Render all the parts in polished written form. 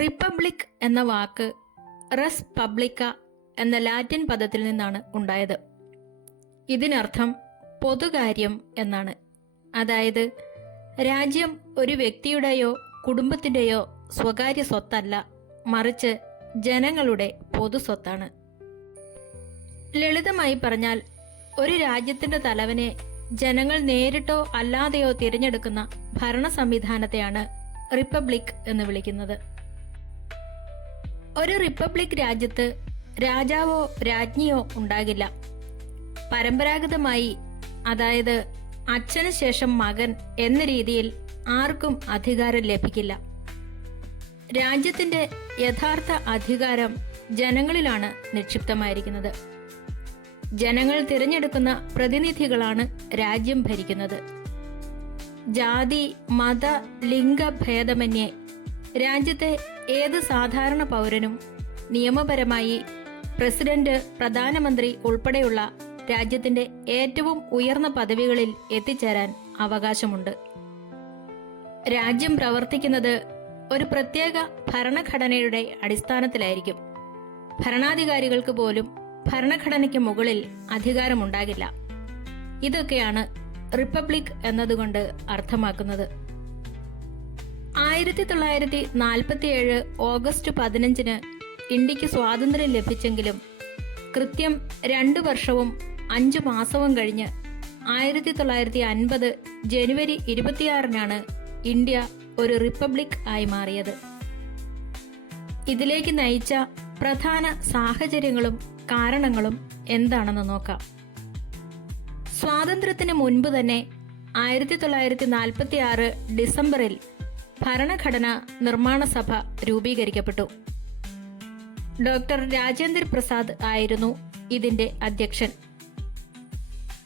Republic എന്ന വാക്ക് റെസ് Publica എന്ന Latin പദത്തിൽ നിന്നാണ് ഉണ്ടായത്. ഇതിനർത്ഥം പൊതുകാര്യം എന്നാണ്. അതായത് രാജ്യം ഒരു വ്യക്തിയുടെയോ കുടുംബത്തിൻ്റെയോ സ്വകാര്യ സ്വത്തല്ല, മറിച്ച് ജനങ്ങളുടെ പൊതു സ്വത്താണ്. ലളിതമായി പറഞ്ഞാൽ ഒരു രാജ്യത്തിൻ്റെ തലവനെ ജനങ്ങൾ നേരിട്ടോ അല്ലാതെയോ തിരഞ്ഞെടുക്കുന്ന ഭരണ സംവിധാനത്തെയാണ് റിപ്പബ്ലിക് എന്ന് വിളിക്കുന്നത്. ഒരു റിപ്പബ്ലിക് രാജ്യത്ത് രാജാവോ രാജ്ഞിയോ ഉണ്ടാകില്ല. പരമ്പരാഗതമായി, അതായത് അച്ഛന് ശേഷം മകൻ എന്ന രീതിയിൽ ആർക്കും അധികാരം ലഭിക്കില്ല. രാജ്യത്തിന്റെ യഥാർത്ഥ അധികാരം ജനങ്ങളിലാണ് നിക്ഷിപ്തമായിരിക്കുന്നത്. ജനങ്ങൾ തിരഞ്ഞെടുക്കുന്ന പ്രതിനിധികളാണ് രാജ്യം ഭരിക്കുന്നത്. ജാതി, മത, ലിംഗ ഭേദമന്യേ രാജ്യത്തെ ഏത് സാധാരണ പൗരനും നിയമപരമായി പ്രസിഡന്റ്, പ്രധാനമന്ത്രി ഉൾപ്പെടെയുള്ള രാജ്യത്തിന്റെ ഏറ്റവും ഉയർന്ന പദവികളിൽ എത്തിച്ചേരാൻ അവകാശമുണ്ട്. രാജ്യം പ്രവർത്തിക്കുന്നത് ഒരു പ്രത്യേക ഭരണഘടനയുടെ അടിസ്ഥാനത്തിലായിരിക്കും. ഭരണാധികാരികൾക്ക് പോലും ഭരണഘടനയ്ക്ക് മുകളിൽ അധികാരമുണ്ടാകില്ല. ഇതൊക്കെയാണ് റിപ്പബ്ലിക് എന്നതുകൊണ്ട് അർത്ഥമാക്കുന്നത്. 1947 ഓഗസ്റ്റ് 15 ഇന്ത്യക്ക് സ്വാതന്ത്ര്യം ലഭിച്ചെങ്കിലും കൃത്യം 2 വർഷവും 5 മാസവും കഴിഞ്ഞ് 1950 ജനുവരി 26 ഇന്ത്യ ഒരു റിപ്പബ്ലിക് ആയി മാറിയത്. ഇതിലേക്ക് നയിച്ച പ്രധാന സാഹചര്യങ്ങളും കാരണങ്ങളും എന്താണെന്ന് നോക്കാം. സ്വാതന്ത്ര്യത്തിന് മുൻപ് തന്നെ 1946 ഡിസംബറിൽ ഭരണഘടനാ നിർമ്മാണ സഭ രൂപീകരിക്കപ്പെട്ടു. ഡോക്ടർ രാജേന്ദ്ര പ്രസാദ് ആയിരുന്നു ഇതിന്റെ അധ്യക്ഷൻ.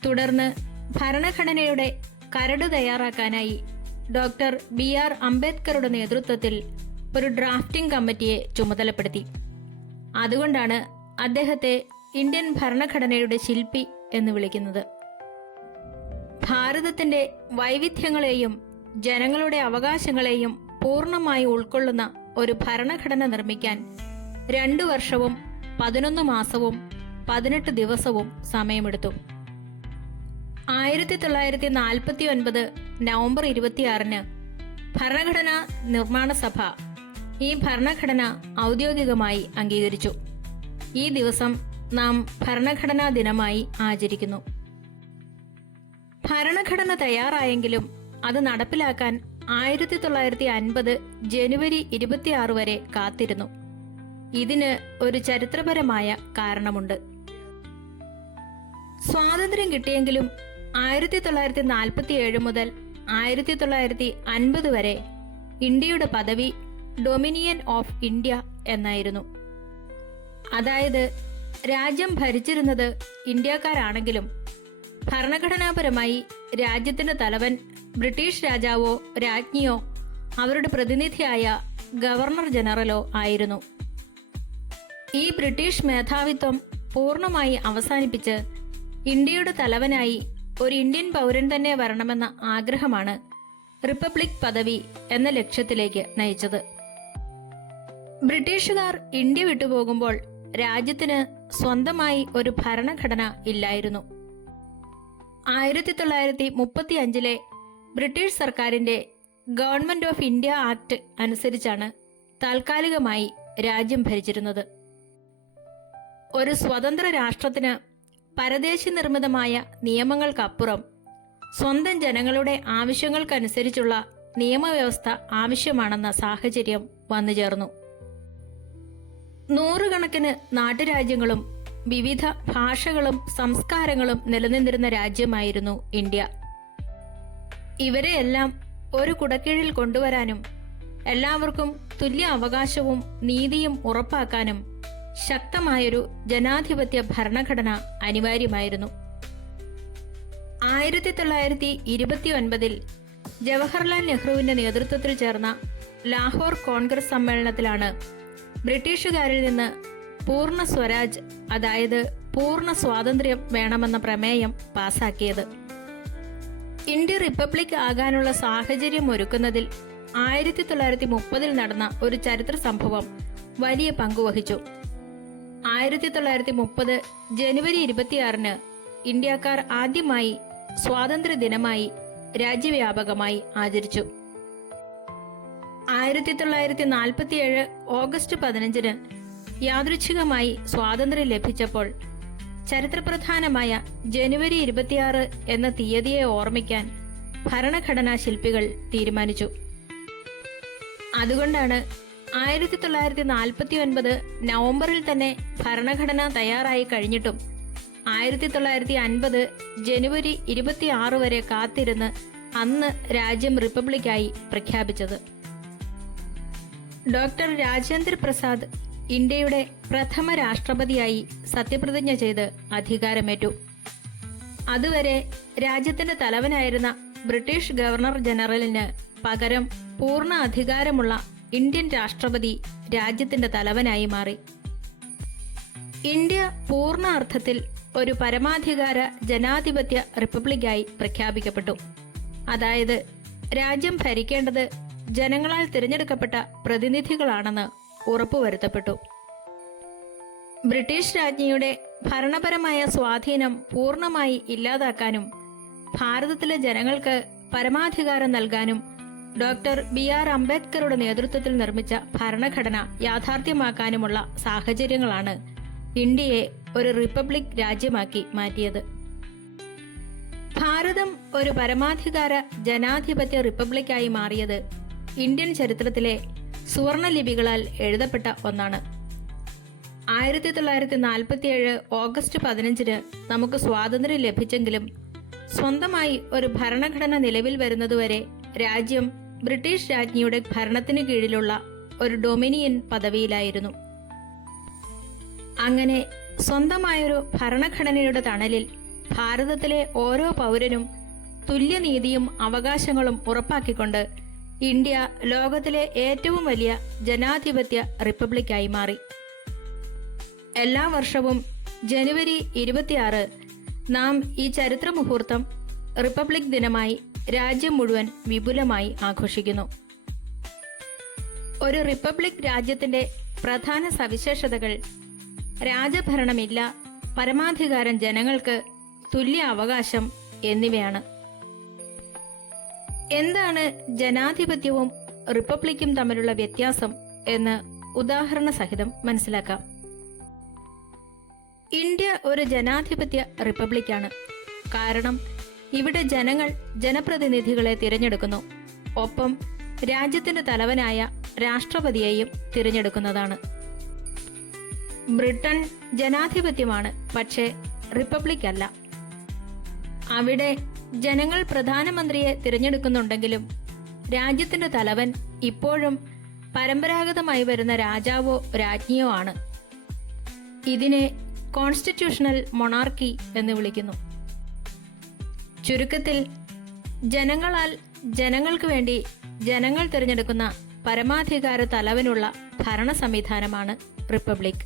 തുടർന്ന് ഭരണഘടനയുടെ കരട് തയ്യാറാക്കാനായി ഡോക്ടർ BR അംബേദ്കറുടെ നേതൃത്വത്തിൽ ഒരു ഡ്രാഫ്റ്റിംഗ് കമ്മിറ്റിയെ ചുമതലപ്പെടുത്തി. അതുകൊണ്ടാണ് അദ്ദേഹത്തെ ഇന്ത്യൻ ഭരണഘടനയുടെ ശില്പി എന്ന് വിളിക്കുന്നത്. ഭാരതത്തിന്റെ വൈവിധ്യങ്ങളെയും ജനങ്ങളുടെ അവകാശങ്ങളെയും പൂർണ്ണമായി ഉൾക്കൊള്ളുന്ന ഒരു ഭരണഘടന നിർമ്മിക്കാൻ 2 വർഷവും 11 മാസവും 18 ദിവസവും സമയമെടുത്തു. 1949 നവംബർ 26 ഭരണഘടനാ നിർമ്മാണ സഭ ഈ ഭരണഘടന ഔദ്യോഗികമായി അംഗീകരിച്ചു. ഈ ദിവസം നാം ഭരണഘടനാ ദിനമായി ആചരിക്കുന്നു. ഭരണഘടന തയ്യാറായെങ്കിലും അത് നടപ്പിലാക്കാൻ 1950 ജനുവരി 26 വരെ കാത്തിരുന്നു. ഇതിന് ഒരു ചരിത്രപരമായ കാരണമുണ്ട്. സ്വാതന്ത്ര്യം കിട്ടിയെങ്കിലും 1947 മുതൽ 1950 വരെ ഇന്ത്യയുടെ പദവി ഡൊമിനിയൻ ഓഫ് ഇന്ത്യ എന്നായിരുന്നു. അതായത് രാജ്യം ഭരിച്ചിരുന്നത് ഇന്ത്യക്കാരാണെങ്കിലും ഭരണഘടനാപരമായി രാജ്യത്തിന്റെ തലവൻ ബ്രിട്ടീഷ് രാജാവോ രാജ്ഞിയോ അവരുടെ പ്രതിനിധിയായ ഗവർണർ ജനറലോ ആയിരുന്നു. ഈ ബ്രിട്ടീഷ് മേധാവിത്വം പൂർണ്ണമായി അവസാനിപ്പിച്ച് ഇന്ത്യയുടെ തലവനായി ഒരു ഇന്ത്യൻ പൗരൻ തന്നെ വരണമെന്ന ആഗ്രഹമാണ് റിപ്പബ്ലിക് പദവി എന്ന ലക്ഷ്യത്തിലേക്ക് നയിച്ചത്. ബ്രിട്ടീഷുകാർ ഇന്ത്യ വിട്ടുപോകുമ്പോൾ രാജ്യത്തിന് സ്വന്തമായി ഒരു ഭരണഘടന ഇല്ലായിരുന്നു. 1935 ബ്രിട്ടീഷ് സർക്കാരിന്റെ ഗവൺമെന്റ് ഓഫ് ഇന്ത്യ ആക്ട് അനുസരിച്ചാണ് താൽക്കാലികമായി രാജ്യം ഭരിച്ചിരുന്നത്. ഒരു സ്വതന്ത്ര രാഷ്ട്രത്തിന് പരദേശി നിർമ്മിതമായ നിയമങ്ങൾക്കപ്പുറം സ്വന്തം ജനങ്ങളുടെ ആവശ്യങ്ങൾക്കനുസരിച്ചുള്ള നിയമവ്യവസ്ഥ ആവശ്യമാണെന്ന സാഹചര്യം വന്നുചേർന്നു. നൂറുകണക്കിന് നാട്ടുരാജ്യങ്ങളും വിവിധ ഭാഷകളും സംസ്കാരങ്ങളും നിലനിന്നിരുന്ന രാജ്യമായിരുന്നു ഇന്ത്യ. ഇവരെയെല്ലാം ഒരു കുടക്കീഴിൽ കൊണ്ടുവരാനും എല്ലാവർക്കും തുല്യ അവകാശവും നീതിയും ഉറപ്പാക്കാനും ശക്തമായൊരു ജനാധിപത്യ ഭരണഘടന അനിവാര്യമായിരുന്നു. 1929 ജവഹർലാൽ നെഹ്റുവിന്റെ നേതൃത്വത്തിൽ ചേർന്ന ലാഹോർ കോൺഗ്രസ് സമ്മേളനത്തിലാണ് ബ്രിട്ടീഷുകാരിൽ നിന്ന് പൂർണ്ണ സ്വരാജ്, അതായത് പൂർണ്ണ സ്വാതന്ത്ര്യം വേണമെന്ന പ്രമേയം പാസാക്കിയത്. ഇന്ത്യ റിപ്പബ്ലിക് ആകാനുള്ള സാഹചര്യം ഒരുക്കുന്നതിൽ 1930 നടന്ന ഒരു ചരിത്ര സംഭവം വലിയ പങ്കുവഹിച്ചു. 1930 ജനുവരി 26 ഇന്ത്യക്കാർ ആദ്യമായി സ്വാതന്ത്ര്യ ദിനമായി രാജ്യവ്യാപകമായി ആചരിച്ചു. 1947 ഓഗസ്റ്റ് 15 യാദൃച്ഛികമായി സ്വാതന്ത്ര്യം ലഭിച്ചപ്പോൾ ചരിത്രപ്രധാനമായ ജനുവരി 26 എന്ന തീയതിയെ ഓർമ്മിക്കാൻ ഭരണഘടനാ ശില്പികൾ തീരുമാനിച്ചു. അതുകൊണ്ടാണ് 1949 നവംബറിൽ തന്നെ ഭരണഘടന തയ്യാറായി കഴിഞ്ഞിട്ടും 1950 ജനുവരി 26 വരെ കാത്തിരുന്ന് അന്ന് രാജ്യം റിപ്പബ്ലിക്കായി പ്രഖ്യാപിച്ചത്. ഡോക്ടർ രാജേന്ദ്ര പ്രസാദ് ഇന്ത്യയുടെ പ്രഥമ രാഷ്ട്രപതിയായി സത്യപ്രതിജ്ഞ ചെയ്ത് അധികാരമേറ്റു. അതുവരെ രാജ്യത്തിന്റെ തലവനായിരുന്ന ബ്രിട്ടീഷ് ഗവർണർ ജനറലിന് പകരം പൂർണ്ണ അധികാരമുള്ള ഇന്ത്യൻ രാഷ്ട്രപതി രാജ്യത്തിന്റെ തലവനായി മാറി. ഇന്ത്യ പൂർണ്ണ അർത്ഥത്തിൽ ഒരു പരമാധികാര ജനാധിപത്യ റിപ്പബ്ലിക്കായി പ്രഖ്യാപിക്കപ്പെട്ടു. അതായത് രാജ്യം ഭരിക്കേണ്ടത് ജനങ്ങളാൽ തിരഞ്ഞെടുക്കപ്പെട്ട പ്രതിനിധികളാണെന്ന് ഉറപ്പുവരുത്തപ്പെട്ടു. ബ്രിട്ടീഷ് രാജ്ഞിയുടെ ഭരണപരമായ സ്വാധീനം പൂർണ്ണമായി ഇല്ലാതാക്കാനും ഭാരതത്തിലെ ജനങ്ങൾക്ക് പരമാധികാരം നൽകാനും ഡോക്ടർ BR അംബേദ്കറുടെ നേതൃത്വത്തിൽ നിർമ്മിച്ച ഭരണഘടന യാഥാർത്ഥ്യമാക്കാനുമുള്ള സാഹചര്യങ്ങളാണ് ഇന്ത്യയെ ഒരു റിപ്പബ്ലിക് രാജ്യമാക്കി മാറ്റിയത്. ഭാരതം ഒരു പരമാധികാര ജനാധിപത്യ റിപ്പബ്ലിക്കായി മാറിയത് ഇന്ത്യൻ ചരിത്രത്തിലെ സുവർണ ലിപികളാൽ എഴുതപ്പെട്ട ഒന്നാണ്. 1947 ഓഗസ്റ്റ് 15 നമുക്ക് സ്വാതന്ത്ര്യം ലഭിച്ചെങ്കിലും സ്വന്തമായി ഒരു ഭരണഘടന നിലവിൽ വരുന്നതുവരെ രാജ്യം ബ്രിട്ടീഷ് രാജ്ഞിയുടെ ഭരണത്തിന് കീഴിലുള്ള ഒരു ഡൊമിനിയൻ പദവിയിലായിരുന്നു. അങ്ങനെ സ്വന്തമായൊരു ഭരണഘടനയുടെ തണലിൽ ഭാരതത്തിലെ ഓരോ പൗരനും തുല്യനീതിയും അവകാശങ്ങളും ഉറപ്പാക്കിക്കൊണ്ട് ഇന്ത്യ ലോകത്തിലെ ഏറ്റവും വലിയ ജനാധിപത്യ റിപ്പബ്ലിക്കായി മാറി. എല്ലാ വർഷവും ജനുവരി 26 നാം ഈ ചരിത്ര മുഹൂർത്തം റിപ്പബ്ലിക് ദിനമായി രാജ്യം മുഴുവൻ വിപുലമായി ആഘോഷിക്കുന്നു. ഒരു റിപ്പബ്ലിക് രാജ്യത്തിന്റെ പ്രധാന സവിശേഷതകൾ രാജഭരണമില്ല, പരമാധികാരം ജനങ്ങൾക്ക്, തുല്യ അവകാശം എന്നിവയാണ്. എന്താണ് ജനാധിപത്യവും റിപ്പബ്ലിക്കും തമ്മിലുള്ള വ്യത്യാസം എന്ന് ഉദാഹരണ സഹിതം മനസ്സിലാക്കാം. ഇന്ത്യ ഒരു ജനാധിപത്യ റിപ്പബ്ലിക്കാണ്. കാരണം ഇവിടെ ജനങ്ങൾ ജനപ്രതിനിധികളെ തിരഞ്ഞെടുക്കുന്നു. ഒപ്പം രാജ്യത്തിന്റെ തലവനായ രാഷ്ട്രപതിയെയും തിരഞ്ഞെടുക്കുന്നതാണ്. ബ്രിട്ടൻ ജനാധിപത്യമാണ്, പക്ഷേ റിപ്പബ്ലിക് അല്ല. അവിടെ ജനങ്ങൾ പ്രധാനമന്ത്രിയെ തിരഞ്ഞെടുക്കുന്നുണ്ടെങ്കിലും രാജ്യത്തിന്റെ തലവൻ ഇപ്പോഴും പരമ്പരാഗതമായി വരുന്ന രാജാവോ രാജ്ഞിയോ ആണ്. ഇതിനെ കോൺസ്റ്റിറ്റ്യൂഷണൽ മൊണാർക്കി എന്ന് വിളിക്കുന്നു. ചുരുക്കത്തിൽ ജനങ്ങളാൽ ജനങ്ങൾക്ക് വേണ്ടി ജനങ്ങൾ തിരഞ്ഞെടുക്കുന്ന പരമാധികാര തലവനുള്ള ഭരണ സംവിധാനമാണ് റിപ്പബ്ലിക്.